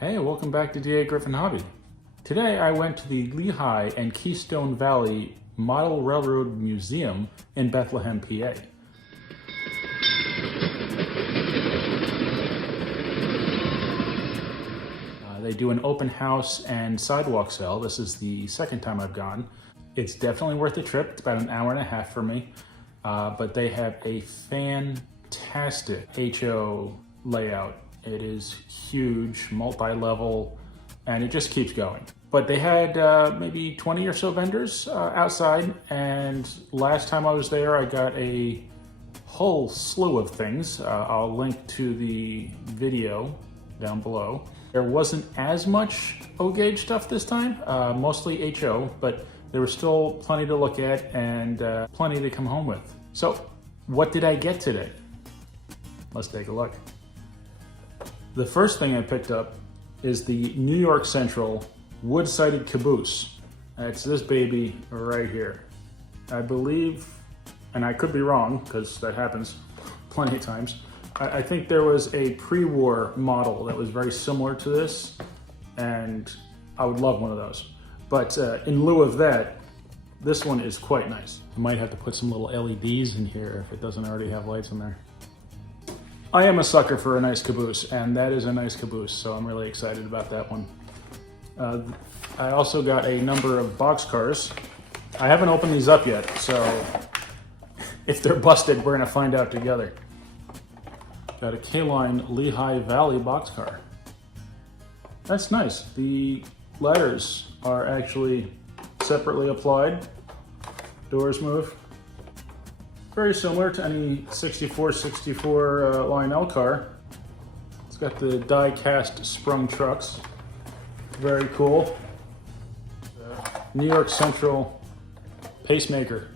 Hey, welcome back to dagryffyn Hobby. Today I went to the Lehigh and Keystone Valley Model Railroad Museum in Bethlehem, PA. They do an open house and sidewalk sale. This is the second time I've gone. It's definitely worth the trip. It's about an hour and a half for me, but they have a fantastic HO layout. It is huge, multi-level, and it just keeps going. But they had maybe 20 or so vendors outside, and last time I was there, I got a whole slew of things. I'll link to the video down below. There wasn't as much Ogauge stuff this time, mostly HO, but there was still plenty to look at and plenty to come home with. So, what did I get today? Let's take a look. The first thing I picked up is the New York Central wood-sided caboose. It's this baby right here. I believe, and I could be wrong because that happens plenty of times, I think there was a pre-war model that was very similar to this, and I would love one of those. But in lieu of that, this one is quite nice. I might have to put some little LEDs in here if it doesn't already have lights in there. I am a sucker for a nice caboose, and that is a nice caboose, so I'm really excited about that one. I also got a number of boxcars. I haven't opened these up yet, so if they're busted, we're gonna find out together. Got a K-Line Lehigh Valley boxcar. That's nice. The ladders are actually separately applied. Doors move. Very similar to any 64 Lionel car. It's got the die-cast sprung trucks. Very cool. New York Central pacemaker.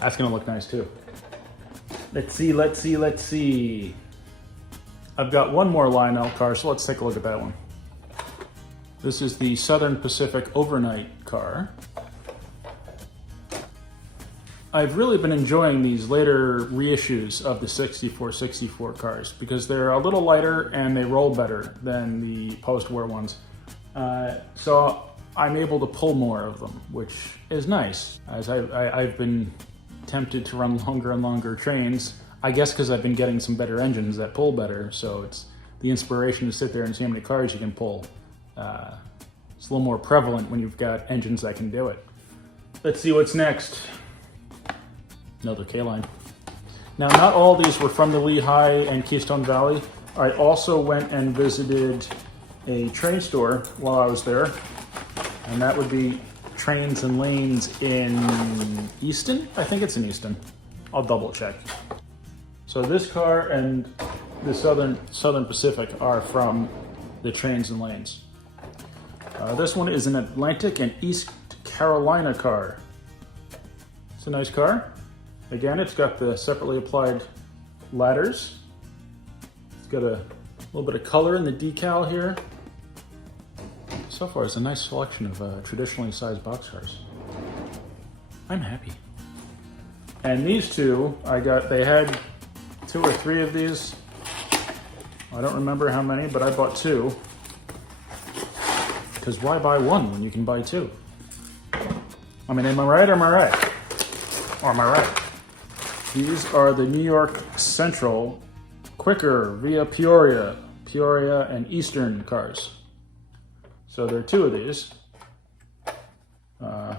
That's gonna look nice too. Let's see. I've got one more Lionel car, so let's take a look at that one. This is the Southern Pacific overnight car. I've really been enjoying these later reissues of the 64 cars because they're a little lighter and they roll better than the post-war ones. So I'm able to pull more of them, which is nice, as I've been tempted to run longer and longer trains, I guess because I've been getting some better engines that pull better, so it's the inspiration to sit there and see how many cars you can pull. It's a little more prevalent when you've got engines that can do it. Let's see what's next. Another K-Line. Now, not all these were from the Lehigh and Keystone Valley. I also went and visited a train store while I was there, and that would be Trains and Lanes in Easton? I think it's in Easton. I'll double check. So this car and the Southern Pacific are from the Trains and Lanes. This one is an Atlantic and East Carolina car. It's a nice car. Again, it's got the separately applied ladders. It's got a little bit of color in the decal here. So far, it's a nice selection of traditionally sized boxcars. I'm happy. And these two, they had 2 or 3 of these. I don't remember how many, but I bought 2. Because why buy one when you can buy 2? I mean, am I right or am I right? Or am I right? These are the New York Central Quicker via Peoria and Eastern cars. So there are 2 of these.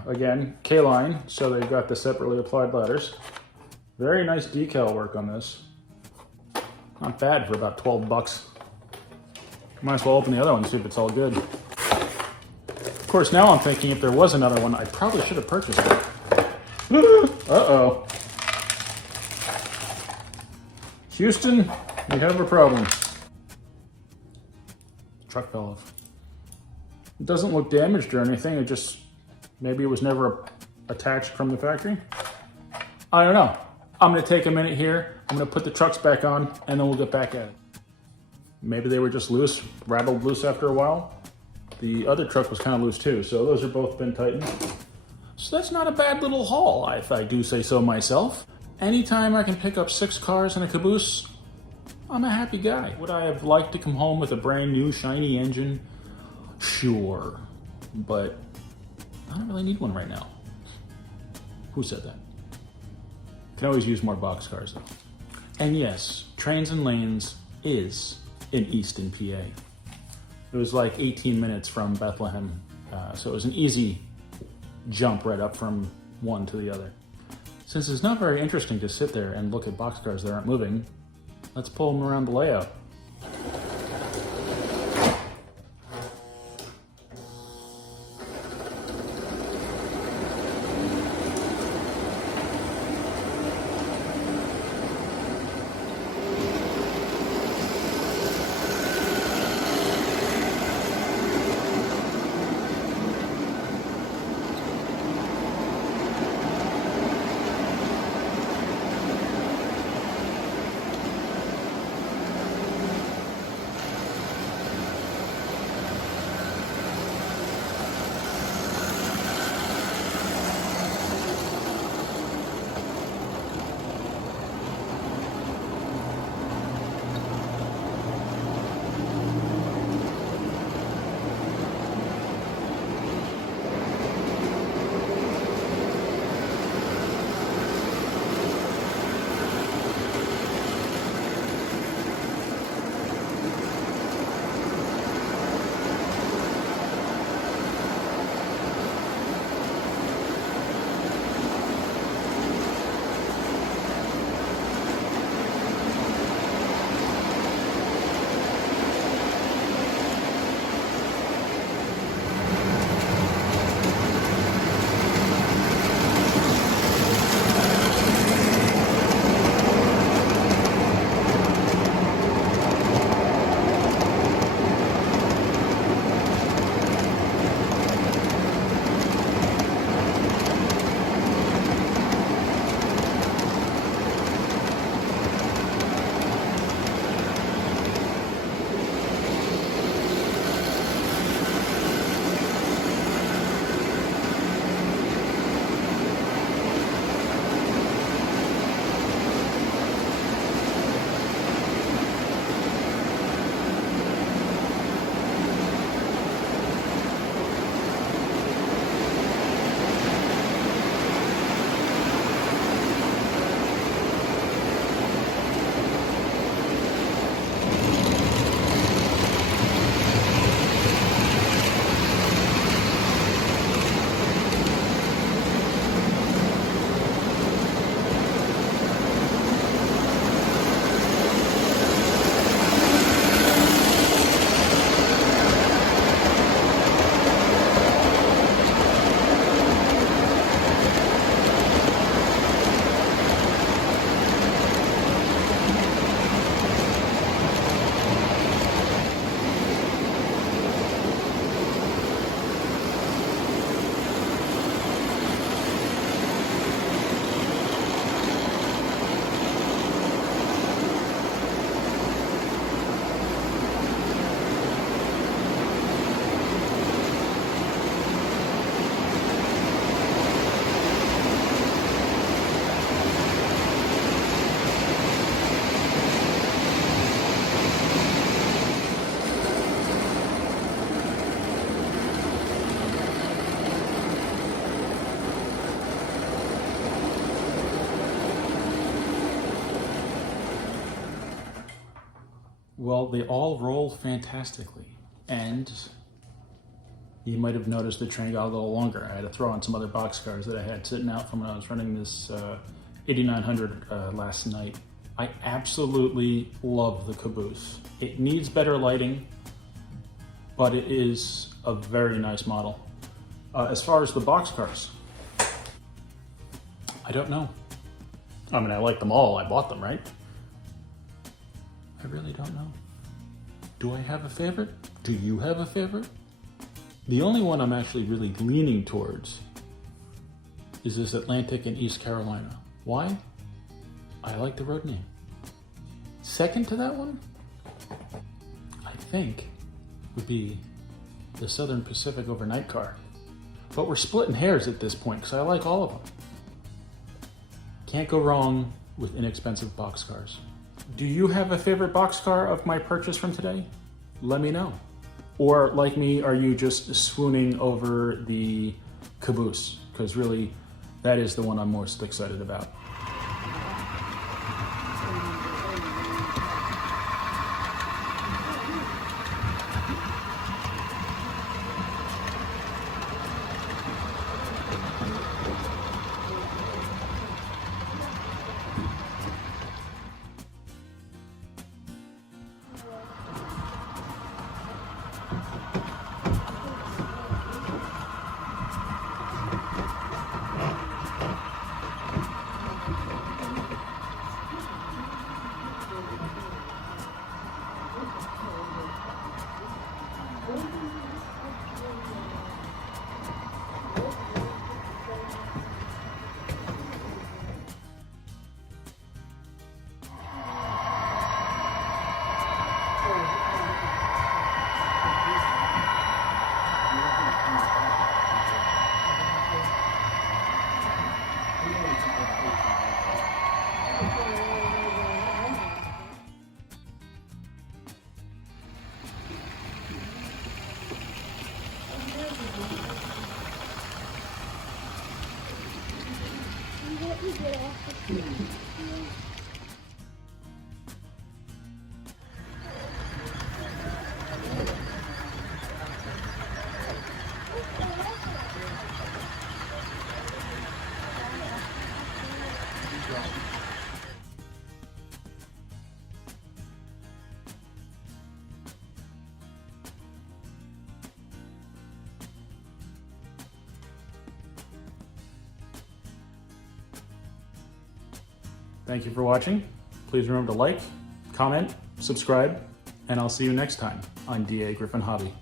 Again, K-Line, so they've got the separately applied ladders. Very nice decal work on this. Not bad for about 12 bucks. Might as well open the other one and see if it's all good. Of course, now I'm thinking if there was another one, I probably should have purchased it. Uh-oh. Houston, we have a problem. Truck fell off. It doesn't look damaged or anything. Maybe it was never attached from the factory. I don't know. I'm gonna take a minute here. I'm gonna put the trucks back on and then we'll get back at it. Maybe they were just loose, rattled loose after a while. The other truck was kind of loose too, so those are both been tightened. So that's not a bad little haul, if I do say so myself. Anytime I can pick up 6 cars and a caboose, I'm a happy guy. Would I have liked to come home with a brand new shiny engine? Sure, but I don't really need one right now. Who said that? Can always use more boxcars though. And yes, Trains and Lanes is in Easton, PA. It was like 18 minutes from Bethlehem, so it was an easy jump right up from one to the other. Since it's not very interesting to sit there and look at boxcars that aren't moving, let's pull them around the layout. Well, they all roll fantastically. And you might have noticed the train got a little longer. I had to throw on some other boxcars that I had sitting out from when I was running this 8900 last night. I absolutely love the caboose. It needs better lighting, but it is a very nice model. As far as the boxcars, I don't know. I mean, I like them all. I bought them, right? I really don't know. Do I have a favorite? Do you have a favorite? The only one I'm actually really leaning towards is this Atlantic in East Carolina. Why? I like the road name. Second to that one, I think, would be the Southern Pacific overnight car. But we're splitting hairs at this point because I like all of them. Can't go wrong with inexpensive boxcars. Do you have a favorite boxcar of my purchase from today? Let me know. Or like me, are you just swooning over the caboose? Because really, that is the one I'm most excited about. Thank you for watching. Please remember to like, comment, subscribe, and I'll see you next time on dagryffyn Hobby.